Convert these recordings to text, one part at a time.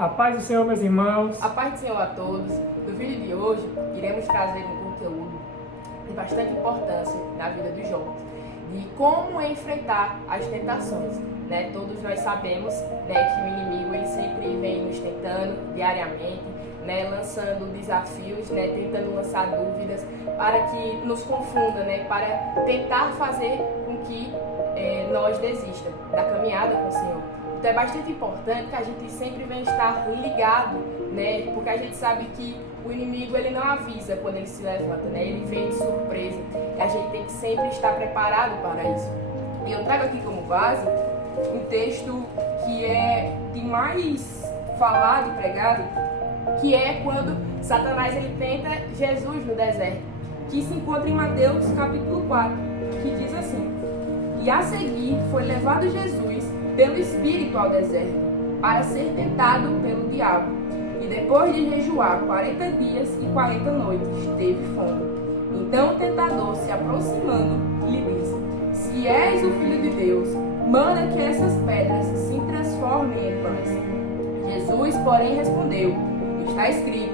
A paz do Senhor, meus irmãos. A paz do Senhor a todos. No vídeo de hoje, iremos trazer um conteúdo de bastante importância na vida dos jovens, de como enfrentar as tentações. Todos nós sabemos que o inimigo ele sempre vem nos tentando diariamente, lançando desafios, tentando lançar dúvidas para que nos confunda, para tentar fazer com que nós desistamos da caminhada com o Senhor. Então é bastante importante que a gente sempre venha estar ligado, porque a gente sabe que o inimigo ele não avisa quando ele se levanta, ele vem de surpresa e a gente tem que sempre estar preparado para isso. E eu trago aqui como base um texto que é de mais falado e pregado, que é quando Satanás ele tenta Jesus no deserto, que se encontra em Mateus capítulo 4, que diz assim: e a seguir foi levado Jesus pelo Espírito ao deserto, para ser tentado pelo diabo. E depois de jejuar 40 dias e 40 noites, teve fome. Então o tentador, se aproximando, lhe disse: se és o Filho de Deus, manda que essas pedras se transformem em pães. Jesus, porém, respondeu: está escrito,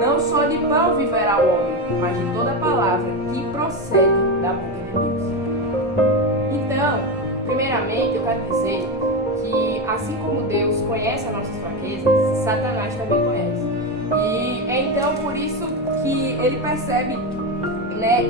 não só de pão viverá o homem, mas de toda palavra que procede da boca de Deus. Então, primeiramente, eu quero dizer que, assim como Deus conhece as nossas fraquezas, Satanás também conhece. E é então por isso que ele percebe,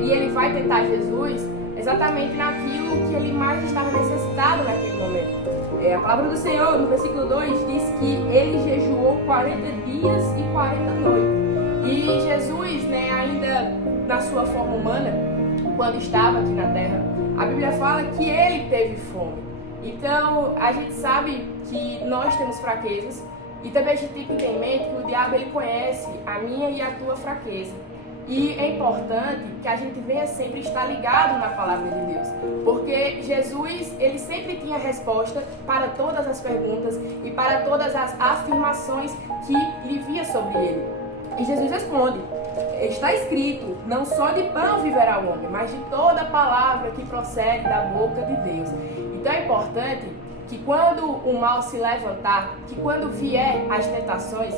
e ele vai tentar Jesus exatamente naquilo que ele mais estava necessitado naquele momento. A palavra do Senhor, no versículo 2, diz que ele jejuou 40 dias e 40 noites. E Jesus, ainda na sua forma humana, quando estava aqui na terra, a Bíblia fala que ele teve fome. Então, a gente sabe que nós temos fraquezas e também a gente tem que ter em mente que o diabo ele conhece a minha e a tua fraqueza. E é importante que a gente venha sempre estar ligado na palavra de Deus, porque Jesus ele sempre tinha resposta para todas as perguntas e para todas as afirmações que lhe vinha sobre ele. E Jesus responde: está escrito, não só de pão viverá o homem, mas de toda palavra que procede da boca de Deus. Então é importante que quando o mal se levantar, que quando vier as tentações,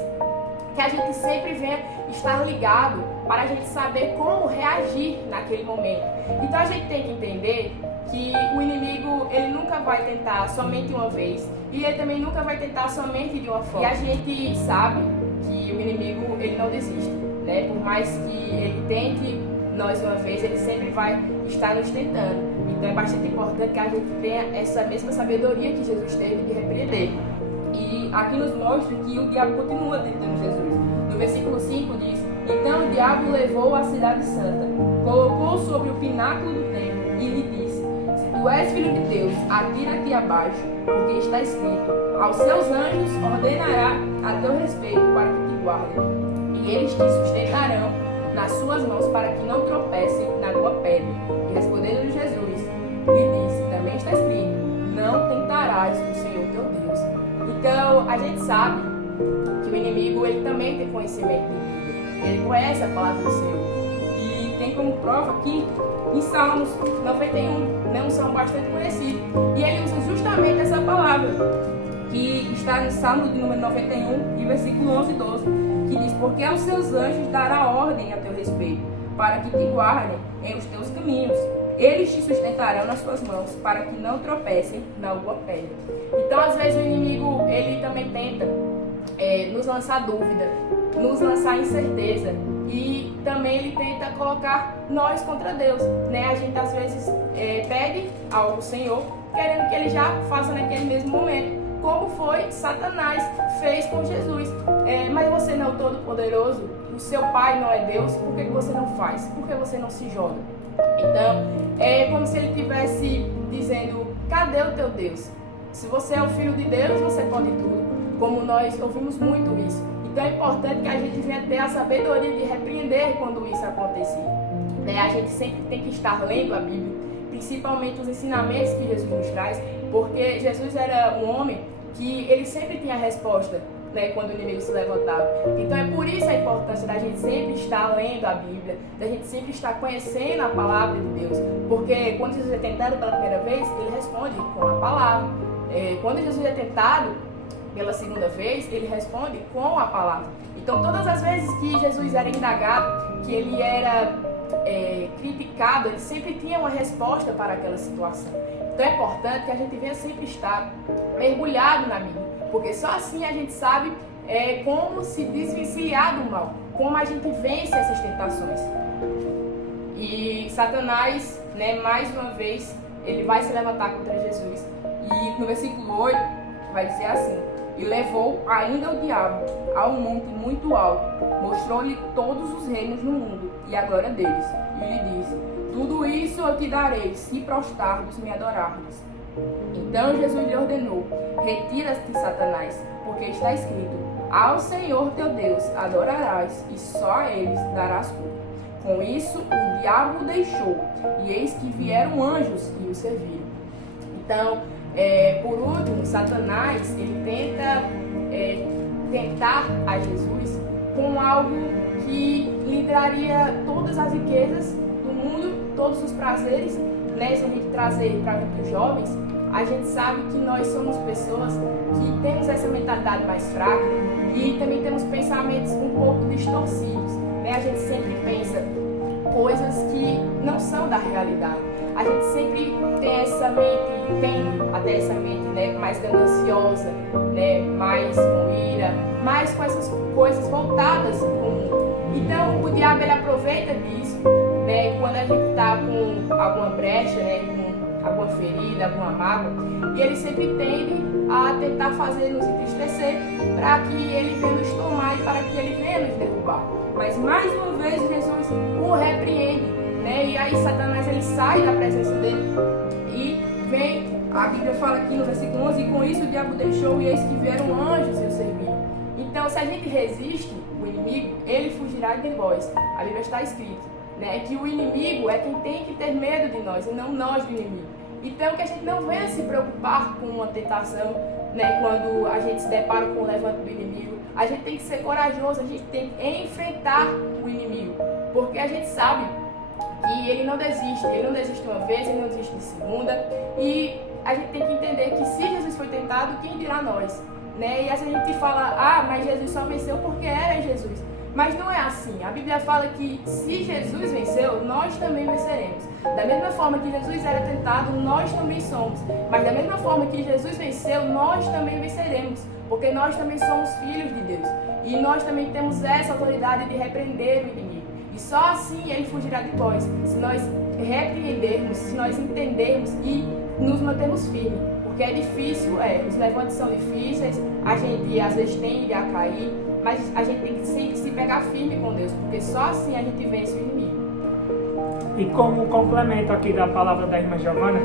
que a gente sempre venha estar ligado para a gente saber como reagir naquele momento. Então a gente tem que entender que o inimigo ele nunca vai tentar somente uma vez e ele também nunca vai tentar somente de uma forma. E a gente sabe que o inimigo ele não desiste, Por mais que ele tente nós uma vez, ele sempre vai estar nos tentando. Então é bastante importante que a gente tenha essa mesma sabedoria que Jesus teve de repreender. E aqui nos mostra que o diabo continua tentando Jesus. No versículo 5 diz: então o diabo levou a cidade santa, colocou sobre o pináculo do templo e lhe disse: se tu és filho de Deus, atira-te abaixo, porque está escrito: aos seus anjos ordenará a teu respeito para que te guardem, e eles te sustentarão nas suas mãos para que não tropece na tua pedra. E respondendo Jesus, lhe disse: também está escrito: não tentarás o Senhor teu Deus. Então a gente sabe que o inimigo ele também tem conhecimento de Bíblia, ele conhece a palavra do Senhor. E tem como prova aqui em Salmos 91, um salmo bastante conhecido, e ele usa justamente essa palavra que está no Salmo de número 91 e versículo 11 e 12, que diz: porque aos seus anjos dará ordem a teu respeito, para que te guardem em os teus caminhos. Eles te sustentarão nas suas mãos, para que não tropecem na alguma pedra. Então, às vezes, o inimigo, ele também tenta nos lançar dúvida, nos lançar incerteza. E também ele tenta colocar nós contra Deus, A gente, às vezes, pede algo ao Senhor, querendo que ele já faça naquele mesmo momento, como foi Satanás fez com Jesus. Mas você não é o Todo-Poderoso, o seu Pai não é Deus, por que você não faz? Por que você não se joga? Então, é como se ele estivesse dizendo: cadê o teu Deus? Se você é o Filho de Deus, você pode tudo. Como nós ouvimos muito isso. Então é importante que a gente venha ter a sabedoria de repreender quando isso acontecer. A gente sempre tem que estar lendo a Bíblia, principalmente os ensinamentos que Jesus nos traz, porque Jesus era um homem que ele sempre tinha resposta, quando o inimigo se levantava. Então é por isso a importância da gente sempre estar lendo a Bíblia, da gente sempre estar conhecendo a palavra de Deus, porque quando Jesus é tentado pela primeira vez, ele responde com a palavra. Quando Jesus é tentado pela segunda vez, ele responde com a palavra. Então, todas as vezes que Jesus era indagado, que ele era criticado, ele sempre tinha uma resposta para aquela situação. Então, é importante que a gente venha sempre estar mergulhado na Bíblia, porque só assim a gente sabe como se desvencilhar do mal, como a gente vence essas tentações. E Satanás, mais uma vez, ele vai se levantar contra Jesus. E no versículo 8 vai dizer assim: e levou ainda o diabo a um monte muito alto, mostrou-lhe todos os reinos no mundo e a glória deles, e lhe disse: tudo isso eu te darei, se prostrardes me adorardes. Então Jesus lhe ordenou: retira-te, Satanás, porque está escrito: ao Senhor teu Deus adorarás, e só a eles darás culto. Com isso o diabo o deixou, e eis que vieram anjos e o serviram. Então, por último, Satanás, ele tenta tentar a Jesus com algo que lhe traria todas as riquezas do mundo, todos os prazeres. Se a gente trazer para os jovens, a gente sabe que nós somos pessoas que temos essa mentalidade mais fraca e também temos pensamentos um pouco distorcidos. A gente sempre pensa coisas que não são da realidade. A gente sempre tem até essa mente mais gananciosa, mais com ira, mais com essas coisas voltadas para o mundo. Então o diabo ele aproveita disso, quando a gente está com alguma brecha, com alguma ferida, alguma mágoa, e ele sempre tende a tentar fazer nos entristecer para que ele venha nos tomar e para que ele venha nos derrubar. Mas mais uma vez Jesus o repreende, e aí Satanás ele sai da presença dele e vem. A Bíblia fala aqui no versículo 11: e com isso o diabo deixou, e eis que vieram anjos e o serviram. Então, se a gente resiste o inimigo, ele fugirá de vós. A Bíblia está escrito, que o inimigo é quem tem que ter medo de nós e não nós do inimigo. Então, que a gente não venha se preocupar com uma tentação, quando a gente se depara com o levante do inimigo. A gente tem que ser corajoso, a gente tem que enfrentar o inimigo, porque a gente sabe que ele não desiste uma vez, ele não desiste de segunda, e a gente tem que entender que se Jesus foi tentado, quem dirá nós? E às vezes a gente fala: mas Jesus só venceu porque era Jesus. Mas não é assim. A Bíblia fala que se Jesus venceu, nós também venceremos. Da mesma forma que Jesus era tentado, nós também somos. Mas da mesma forma que Jesus venceu, nós também venceremos. Porque nós também somos filhos de Deus. E nós também temos essa autoridade de repreender o inimigo. E só assim ele fugirá de nós. Se nós repreendermos, se nós entendermos e nos mantermos firmes. Porque é difícil, os levantes são difíceis, a gente às vezes tende a cair, mas a gente tem que se pegar firme com Deus, porque só assim a gente vence o inimigo. E como complemento aqui da palavra da irmã Giovana,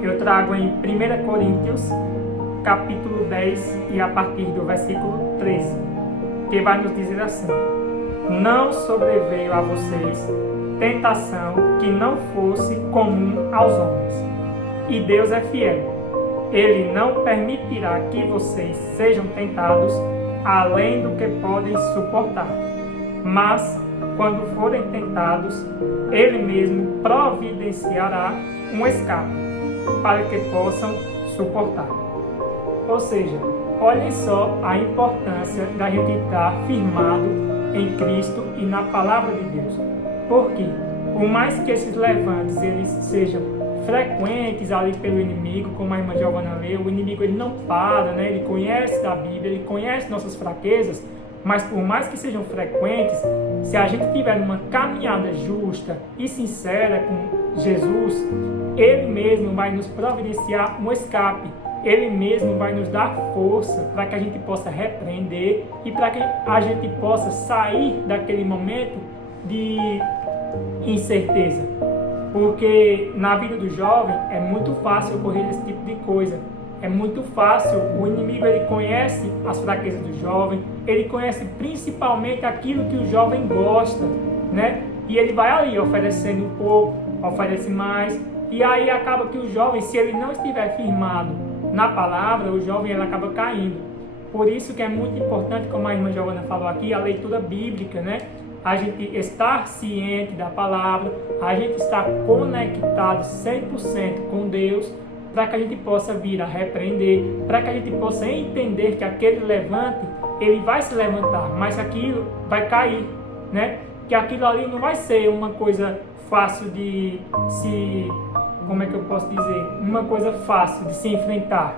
eu trago em 1 Coríntios, capítulo 10, e a partir do versículo 13, que vai nos dizer assim: não sobreveio a vocês tentação que não fosse comum aos homens, e Deus é fiel. Ele não permitirá que vocês sejam tentados além do que podem suportar. Mas, quando forem tentados, Ele mesmo providenciará um escape para que possam suportar. Ou seja, olhem só a importância da gente estar firmado em Cristo e na Palavra de Deus. Porque, por mais que esses levantes eles sejam frequentes ali pelo inimigo, como a irmã Giovana leu, o inimigo ele não para, ele conhece da Bíblia, ele conhece nossas fraquezas, mas por mais que sejam frequentes, se a gente tiver uma caminhada justa e sincera com Jesus, Ele mesmo vai nos providenciar um escape, Ele mesmo vai nos dar força para que a gente possa repreender e para que a gente possa sair daquele momento de incerteza. Porque na vida do jovem é muito fácil ocorrer esse tipo de coisa. É muito fácil, o inimigo ele conhece as fraquezas do jovem, ele conhece principalmente aquilo que o jovem gosta, E ele vai ali oferecendo um pouco, oferece mais, e aí acaba que o jovem, se ele não estiver firmado na palavra, o jovem ele acaba caindo. Por isso que é muito importante, como a irmã Giovana falou aqui, a leitura bíblica, A gente estar ciente da palavra, a gente estar conectado 100% com Deus, para que a gente possa vir a repreender, para que a gente possa entender que aquele levante, ele vai se levantar, mas aquilo vai cair, né? Que aquilo ali não vai ser uma coisa fácil de se, como é que eu posso dizer? Uma coisa fácil de se enfrentar.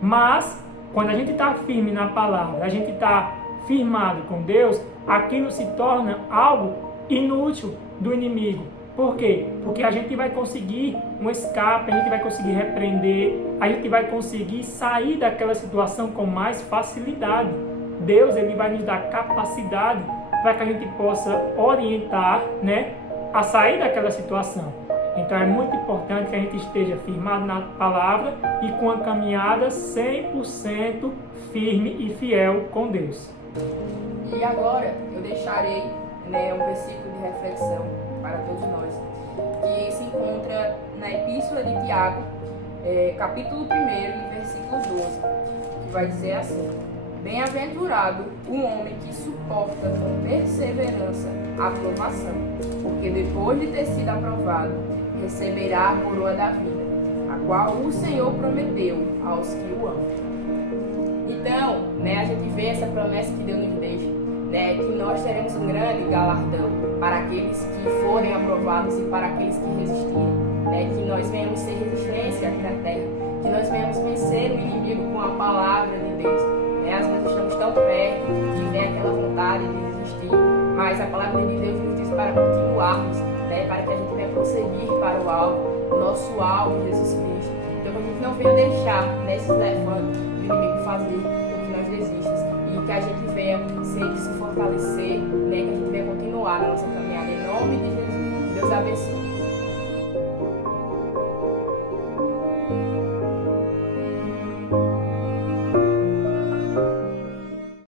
Mas, quando a gente está firme na palavra, a gente está firmado com Deus, aquilo se torna algo inútil do inimigo. Por quê? Porque a gente vai conseguir um escape, a gente vai conseguir repreender, a gente vai conseguir sair daquela situação com mais facilidade. Deus, ele vai nos dar capacidade para que a gente possa orientar, né, a sair daquela situação. Então é muito importante que a gente esteja firmado na palavra e com a caminhada 100% firme e fiel com Deus. E agora eu deixarei, né, um versículo de reflexão para todos nós, que se encontra na Epístola de Tiago, capítulo 1, versículo 12, que vai dizer assim: Bem-aventurado o homem que suporta com perseverança a aprovação, porque depois de ter sido aprovado, receberá a coroa da vida, a qual o Senhor prometeu aos que o amam. Então, né, a gente vê essa promessa que Deus nos deixa, né, que nós teremos um grande galardão para aqueles que forem aprovados e para aqueles que resistirem, né, que nós venhamos ser resistência aqui na terra, que nós venhamos vencer o inimigo com a palavra de Deus. Às vezes estamos tão perto e vem aquela vontade de desistir, mas a palavra de Deus nos diz para continuarmos, né, para que a gente venha prosseguir para o alvo, o nosso alvo, Jesus Cristo. Então, que a gente não venha deixar nesses levantes do inimigo fazer com que nós desistamos e que a gente venha se fortalecer, né, que a gente venha continuar na nossa caminhada em nome de Jesus. Deus abençoe.